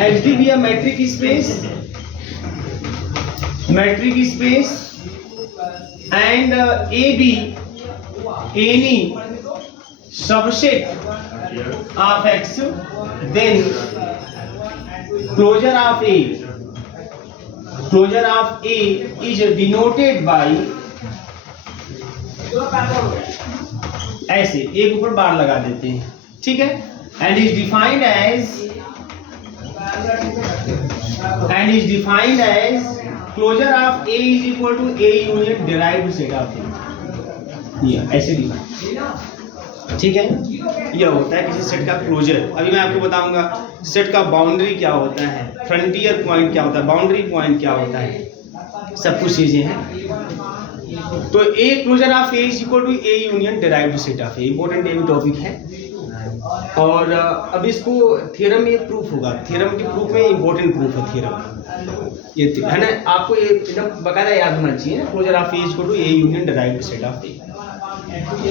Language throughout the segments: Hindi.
HD be a metric space and AB any subset of X, then closure of A is denoted by ऐसे एक ऊपर बार लगा देते हैं, ठीक है, and is defined as closure of A is equal to A union derived set of A, ये ऐसे डिफाइन, ठीक है। यह होता है किसी सेट का क्लोजर। अभी मैं आपको बताऊंगा सेट का बाउंड्री क्या होता है, फ्रंटियर पॉइंट क्या होता है, बाउंड्री पॉइंट क्या होता है, सब कुछ चीजें हैं। तो A closure of A is equal to A union derived set of A, important ये भी टॉपिक है। और अब इसको थ्योरम में प्रूफ होगा, थ्योरम के प्रूफ में इंपॉर्टेंट प्रूफ है थ्योरम, ये है ना, आपको ये एकदम बकायदा याद होना चाहिए, closure of A is equal to A union derived set of A,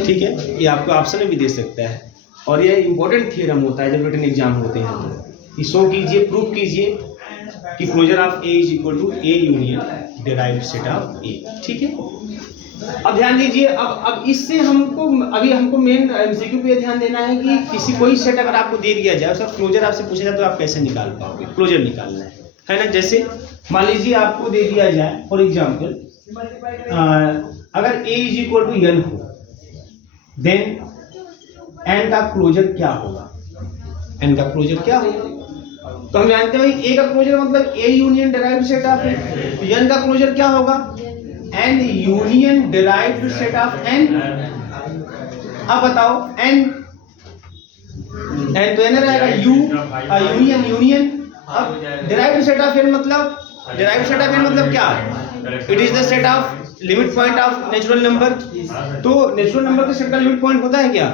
ठीक है। ये आपको ऑप्शन में भी दे सकता है और ये इंपॉर्टेंट थ्योरम होता है जब रिटन एग्जाम होते हैं तो शो कीजिए, प्रूफ कीजिए कि closure of A is equal to A union derived set of A, ठीक है। अब ध्यान दीजिए, अब इससे हमको मेन एमसीक्यू पे ध्यान देना है कि किसी कोई सेट अगर आपको दे दिया जाए उसका क्लोजर आपसे पूछा जाए तो आप कैसे निकाल पाओगे, क्लोजर निकालना है ना। जैसे मान लीजिए आपको दे दिया जाए फॉर एग्जाम्पल अगर a is equal to n हो देन n का क्लोजर क्या होगा, n का क्लोजर क्या होगा, तो हम जानते हैं भाई a का क्लोजर मतलब a union derived set of a, तो n का क्लोजर क्या होगा, n union derived set of n। अब बताओ n तो n रहेगा u यूनियन। अब डेराइव्ड सेट ऑफ n मतलब, डेराइव्ड सेट ऑफ n मतलब क्या, it is the set of limit point of natural number. तो नेचुरल नंबर का सेट का लिमिट पॉइंट होता है क्या,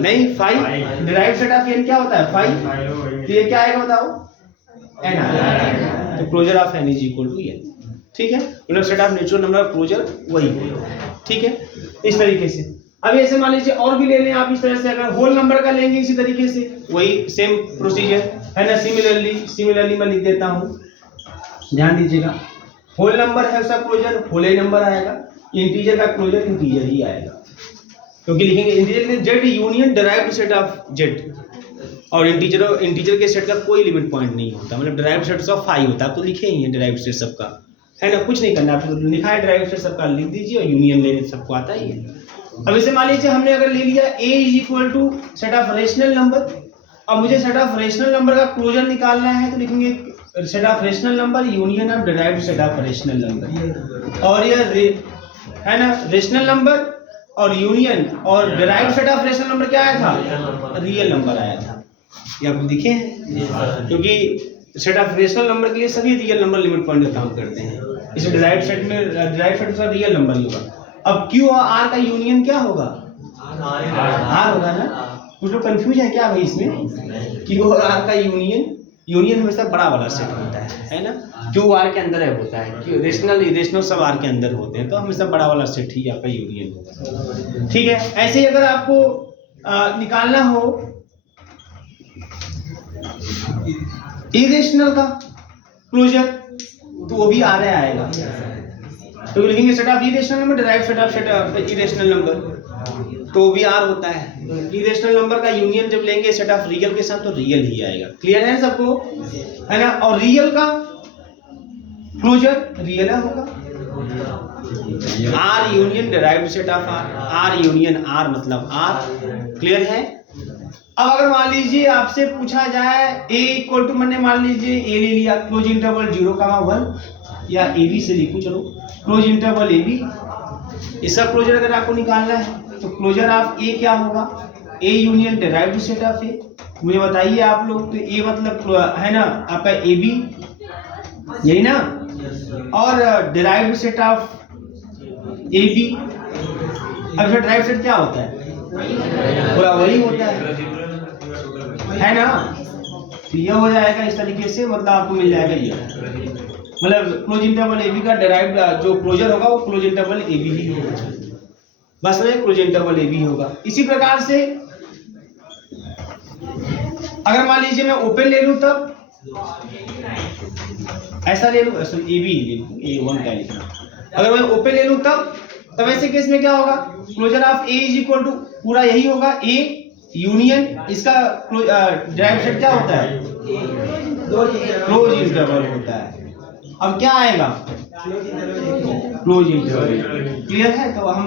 नहीं, 5। डेराइव्ड सेट ऑफ n क्या होता है, 5। तो ये क्या आएगा बताओ, n आएगा। तो closure of n is equal to n, ठीक है। Unit set of natural number closure वही है, ठीक है। इस तरीके से अब ऐसे मान लीजिए और भी ले लें आप, इस तरह से अगर होल नंबर का लेंगे इसी तरीके से वही सेम प्रोसीजर है ना। सिमिलरली मैं लिख देता हूँ, ध्यान दीजिएगा, होल नंबर है उसका क्लोजर होल नंबर आएगा, इंटीजर का क्लोजर इंटीजर ही आएगा, क्योंकि लिखेंगे इंटीजर के Z union derived set of Z, और इंटीजर के सेट का कोई लिमिट पॉइंट नहीं होता, मतलब डेराइव्ड सेट ऑफ 5 होता है। आप तो लिखे ही हैं डेराइव्ड सेट सबका, है ना, कुछ नहीं करना, आपको लिखा है डेराइव्ड सेट सबका लिख दीजिए और यूनियन लेने सबको आता ही है। अब इसे मान लीजिए हमने अगर ले लिया a is equal to set of rational number, अब मुझे सेट ऑफ रेशनल नंबर का क्लोजर निकालना है तो लिखेंगे set of rational number union of derived set of rational number, और ये है ना रेशनल नंबर और यूनियन और derived set of rational number क्या आया था, रियल नंबर आया था। ये आप दिखे हैं, क्योंकि सेट ऑफ रेशनल नंबर के लिए सभी रियल नंबर लिमिट पॉइंट का काम करते हैं, इस डेराइव्ड सेट में डेराइव्ड सेट का रियल नंबर ही होगा। अब Q और R का यूनियन क्या होगा, R होगा ना। कुछ लोग कंफ्यूज है क्या भाई इसमें, Q और R का यूनियन हमेशा बड़ा वाला सेट होता है ना, Q R के अंदर है होता है, रेशनल सब R के अंदर होते हैं, तो हमेशा बड़ा वाला सेट ही आपका यूनियन होगा, ठीक है। ऐसे ही अगर आपको निकालना हो इरेशनल का क्लोजर तो वो भी R आएगा, तो लिखेंगे set of irrational number derived set of irrational number, तो भी R होता है। इरेशनल नंबर का यूनियन जब लेंगे सेट ऑफ रियल के साथ तो रियल ही आएगा, क्लियर है सबको, है ना। और रियल का क्लोजर रियल होगा, R union derived set of R union R मतलब R, क्लियर है। अब अगर मान लीजिए आपसे पूछा जाए a इक्वल टू, मैंने मान लीजिए a ले लिया, क्लोज इंटरवल 0,1 या AB से लिखूं, चलो क्लोज इंटरवल AB, इसका क्लोजर अगर आपको निकालना है तो क्लोजर ऑफ A क्या होगा, A union derived set of A, मुझे बताइए आप लोग। तो A मतलब है ना आपका AB, यही ना, और डेराइव्ड सेट ऑफ AB, अब इसका डेराइव्ड सेट क्या होता है, पूरा वही होता है ना। तो ये हो जाएगा इस तरीके से, मतलब आपको मिल जाएगा ये, मतलब क्लोज इंटरवल AB का डेराइव्ड जो क्लोजर होगा वो क्लोज इंटरवल AB ही होगा, बस में क्लोज इंटरवल AB होगा। इसी प्रकार से अगर मान लीजिए मैं ओपन ले लूं तब ऐसा ले लूं, ए बी A1 क्या लिखना, अगर मैं ओपन ले लूं तब ऐसे केस में क्या होगा, closure of A is equal to पूरा यही होगा ए यूनियन, इसका डिराइव्ड सेट क्या होता है, क्लोज इंटरवल होता है। अब क्या आएगा, क्लोज इंटरवल। क्लियर है, तो हम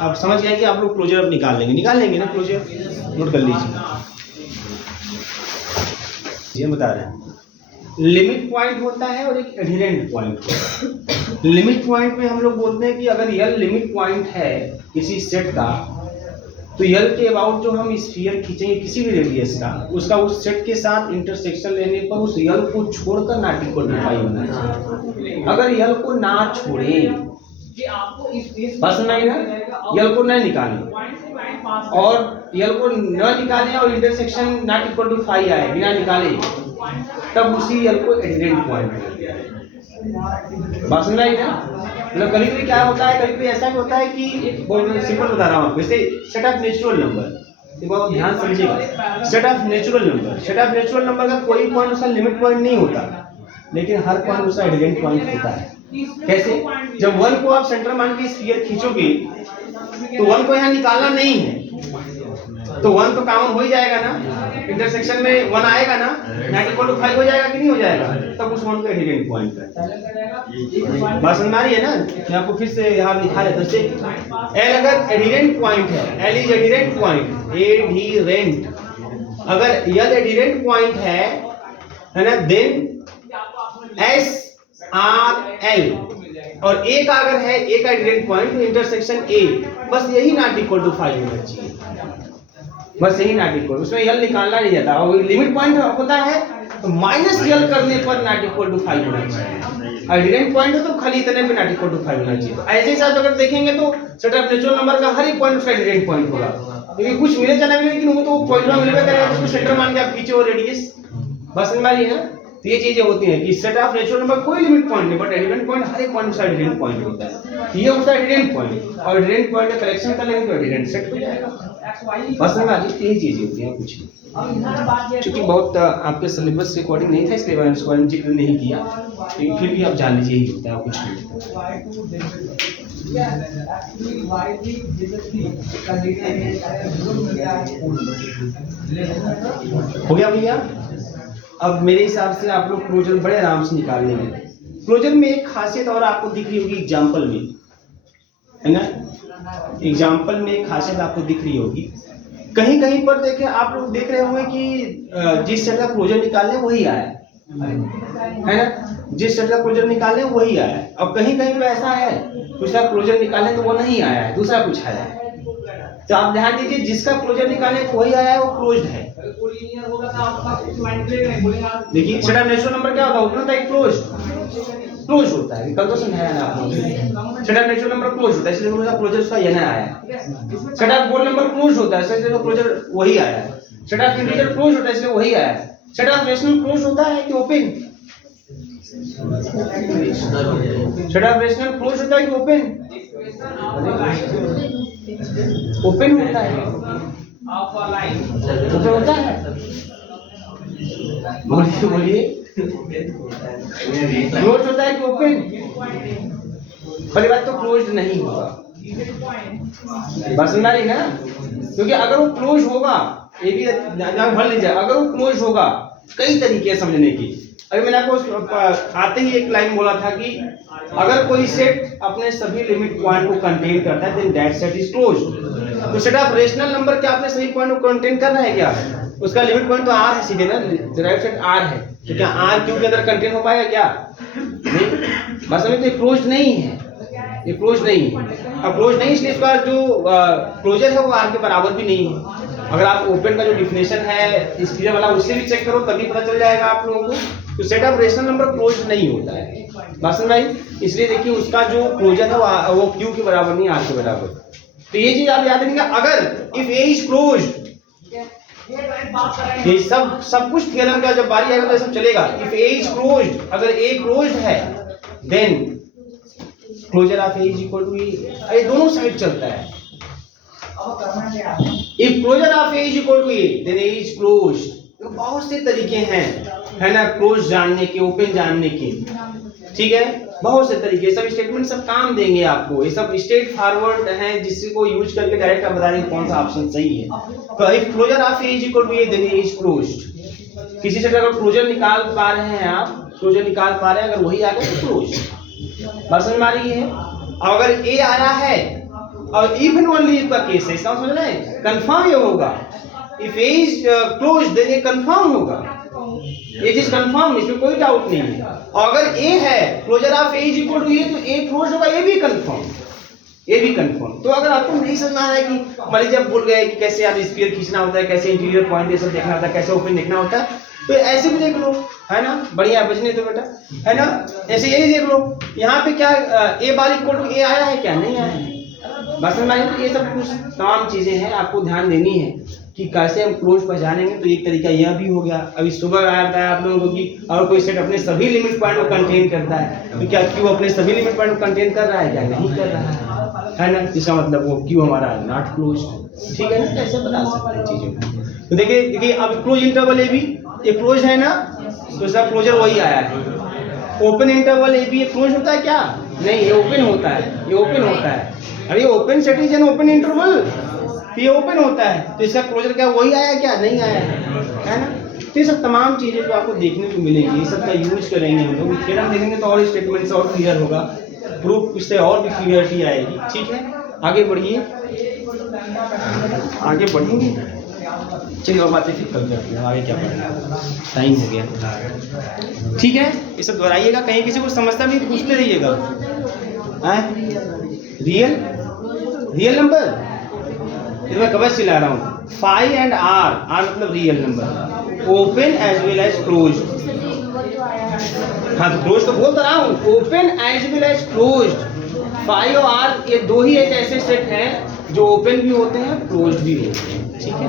अब समझ गए कि आप लोग क्लोजर अब निकाल लेंगे ना क्लोजर, नोट कर लीजिए। ये बता रहे हैं लिमिट पॉइंट होता है और एक एडहेरेंट पॉइंट होता है। लिमिट पॉइंट में हम लोग बोलते हैं कि अगर यल लिमिट पॉइंट है किसी सेट का, तो यल के अबाउट जो हम स्फीयर खींचेंगे किसी भी रेडियस का, उसका उस सेट के साथ इंटरसेक्शन लेने पर उस यल को छोड़कर नॉट इक्वल टू 5 होना चाहिए। अगर यल को ना छोड़े, बस नहीं ना, यल को न निकालें और यल को न निकालें और इंटरसेक्शन नॉट इक्वल टू 5 आए बिना निकाले, तब उसी यल को एडहेरेंट पॉइंट बोलते हैं। बात समझ आई ना। मतलब कभी कभी क्या होता है, कभी कभी ऐसा भी होता है कि सिंपल बता रहा हूँ आपको, जैसे सेट ऑफ नेचुरल नंबर, देखो आप ध्यान समझिएगा, सेट ऑफ नेचुरल नंबर का कोई पॉइंट उसका लिमिट पॉइंट नहीं होता, लेकिन हर पॉइंट उसका एडहेरेंट पॉइंट होता है। कैसे, जब 1 को आप सेंटर मान के स्फीयर खींचोगे तो 1 को यहाँ निकालना नहीं है, तो 1 तो कॉमन हो ही जाएगा ना, इंटरसेक्शन में 1 आएगा ना, नॉट इक्वल टू 5 हो जाएगा कि नहीं हो जाएगा, तब उस 1 को एडहेरेंट पॉइंट है। बात समझ आ रही है ना। मैं आपको फिर से यहाँ लिखा है, जैसे L अगर एडहेरेंट पॉइंट है, L is adherent point, adherent, अगर L एडहेरेंट पॉइंट है ना, देन S R L, और A का अगर है, A का एडहेरेंट पॉइंट तो इंटरसेक्शन A, बस यही नॉट इक्वल टू 5 होना चाहिए, बस यही नॉट इक्वल, उसमें यल निकालना नहीं जाता। और लिमिट पॉइंट होता है तो माइनस यल करने पर नॉट इक्वल टू 5 होना चाहिए। एडहेरेंट पॉइंट हो तो खाली इतने पे नॉट इक्वल टू 5 होना चाहिए। तो ऐसे ही साथ अगर देखेंगे तो सेट ऑफ नेचुरल नंबर का हर एक पॉइंट उसका एडहेरेंट पॉइंट होगा, क्योंकि कुछ मिले जाना मिले, लेकिन वो तो पॉइंट में मिलवे करेगा, उसको सेंटर मान के आप खींचे और रेडियस, बस समझ में ना। तो ये चीजें होती हैं कि सेट ऑफ नेचुरल नंबर कोई लिमिट पॉइंट नहीं, बट एडहेरेंट पॉइंट हर एक पॉइंट उसका एडहेरेंट पॉइंट होता है। ये होता है एडहेरेंट पॉइंट, और एडहेरेंट पॉइंट का कलेक्शन कर लेंगे तो एडहेरेंट सेट हो जाएगा। बस समझ आ गई, यही चीजें होती हैं कुछ नहीं। क्योंकि बहुत आपके सिलेबस के अकॉर्डिंग नहीं था, इसलिए मैंने उसको जिक्र नहीं किया, लेकिन फिर भी आप जान लीजिए यही होता है, कुछ नहीं। हो गया भैया। अब मेरे हिसाब से आप लोग क्लोजर बड़े आराम से निकाल लेंगे। क्लोजर में एक खासियत और आपको दिख रही होगी एग्जाम्पल में, है ना, एग्जाम्पल में एक खासियत आपको दिख रही होगी। कहीं कहीं पर देखें, आप लोग देख रहे होंगे कि जिस सेट का क्लोजर निकालने वही आया है ना, जिस सेट का क्लोजर निकालने वही आया है। अब कहीं कहीं पर ऐसा है कुछ का क्लोजर निकालने तो वो नहीं आया है, दूसरा कुछ आया है। तो आप ध्यान दीजिए, जिसका क्लोजर निकालने तो वही आया है, वो क्लोज्ड है। देखिए सेट ऑफ नेचुरल नंबर क्या होता है, ओपन होता है, क्लोज होता है। कल तो समझाया ना आपने, set of natural number close होता है, इसलिए उसका क्लोजर उसका यह आया है। Set of whole number close होता है, इसलिए तो क्लोजर वही आया है। सेट ऑफ इंटीजर क्लोज होता है, इसलिए वही आया है। सेट ऑफ रेशनल क्लोज होता है कि open, set of rational close होता है कि ओपन, ओपन होता है, ओपन होता है। बोलिए बोलिए, क्लोज होता है कि ओपन? पहली बात तो क्लोज नहीं होगा, बस सुनना रही ना, क्योंकि अगर वो क्लोज होगा, ये भी भर लीजिए, अगर वो क्लोज होगा, कई तरीके समझने की। अभी मैंने आपको आते ही एक लाइन बोला था कि अगर कोई सेट अपने सभी लिमिट पॉइंट को कंटेन करता है, then that set is closed. तो सेट ऑफ रेशनल नंबर क्या अपने सभी पॉइंट को कंटेन कर रहा है क्या? उसका लिमिट पॉइंट तो आर है सीधे ना, डिराइव्ड सेट आर है, तो क्या आर क्यू के अंदर कंटेन हो पाएगा क्या? नहीं, बस हमें तो क्लोज्ड नहीं है, ये क्लोज नहीं है। अब क्लोज नहीं इसलिए इसका जो क्लोजर है वो आर के बराबर भी नहीं है। अगर आप ओपन का जो डिफिनेशन है स्पीयर वाला उससे भी चेक करो तभी पता चल जाएगा आप लोगों को। तो set of rational number close नहीं होता है, बात समझ आई? इसलिए देखिए उसका जो क्लोजर है वो क्यू के बराबर नहीं, आर के बराबर। तो ये चीज आप याद रखिएगा। अगर इफ ए इज क्लोज्ड, ये सब कुछ थ्योरम का जब बारी आएगा तो सब चलेगा। इफ ए इज क्लोज्ड, अगर ए क्लोज्ड है then closure of A is equal to A. ये दोनों साइड चलता है। If closure of A is equal to A then A is closed. तो बहुत से तरीके हैं, है ना, क्लोज जानने के, ओपन जानने के, ठीक है, बहुत से तरीके। सब स्टेटमेंट सब काम देंगे आपको, ये सब स्ट्रेट फॉरवर्ड हैं जिसको यूज करके डायरेक्ट आप बता देंगे कौन सा ऑप्शन सही है। तो if closure of A is equal to A then A is closed. किसी से अगर क्लोजर निकाल पा रहे हैं आप, क्लोजर निकाल पा रहे हैं, अगर वही आ गया तो क्लोज, बात समझ में आ रही है। और अगर ए आया है और इफ एंड ओनली इफ का केस है, इसका समझ रहे हैं, कंफर्म ये होगा। If A is closed then A confirm होगा, ये चीज कंफर्म, इसमें कोई डाउट नहीं है। और अगर ए है, closure of A is equal to A, तो ए क्लोज होगा, ये भी कंफर्म, ये भी कंफर्म। तो अगर आपको नहीं समझना है कि मान लीजिए आप भूल गए कि कैसे आप स्फीयर खींचना होता है, कैसे इंटीरियर पॉइंट ये सब देखना होता है, कैसे ओपन देखना होता है, तो ऐसे भी देख लो, है ना, बढ़िया बचने तो बेटा, है ना, ऐसे यही देख लो। यहाँ पे क्या ए बार इक्वल टू ए आया है क्या, नहीं आया है, बस में। तो ये सब कुछ तमाम चीजें हैं, आपको ध्यान देनी है कि कैसे हम क्लोज पहचानेंगे। तो एक तरीका यह भी हो गया। अभी सुबह आया था आप लोगों को कि और कोई सेट अपने सभी लिमिट पॉइंट को कंटेन करता है, तो क्या क्यू अपने सभी लिमिट पॉइंट को कंटेन कर रहा है क्या, नहीं कर रहा है ना, इसका मतलब वो क्यू हमारा नॉट क्लोज, ठीक है ना। कैसे बता सकते हैं चीजों को। तो देखिए अब क्लोज इंटरवल ए भी ये क्लोज है ना, तो इसका क्लोजर वही आया है। ओपन इंटरवल ए भी ये क्लोज होता है क्या, नहीं, ये ओपन होता है, ये ओपन होता है। अरे open set is an open interval, ये ओपन होता है, तो इसका क्लोजर क्या वही आया क्या, नहीं आया है ना। तो ये सब तमाम चीजें जो आपको देखने को मिलेंगी, ये सब का यूज करेंगे हम लोग। फिर हम देखेंगे तो और स्टेटमेंट से और क्लियर होगा, प्रूफ इससे और भी क्लियरिटी आएगी, ठीक है। आगे बढ़िए, आगे बढ़ेंगे, चलिए और बातें फिर कल करते हैं, आगे क्या पढ़ना, टाइम हो गया, ठीक है। ये सब दोहराइएगा, कहीं किसी को समझता नहीं पूछते रहिएगा। रियल नंबर मैं कब चिल्ला रहा हूँ, फाई एंड आर, आर मतलब real number, open as well as close. हाँ तो क्लोज तो बोल तो रहा हूँ, open as well as close. Phi और आर ये दो ही एक ऐसे सेट हैं जो ओपन भी होते हैं, क्लोज भी होते हैं, ठीक है।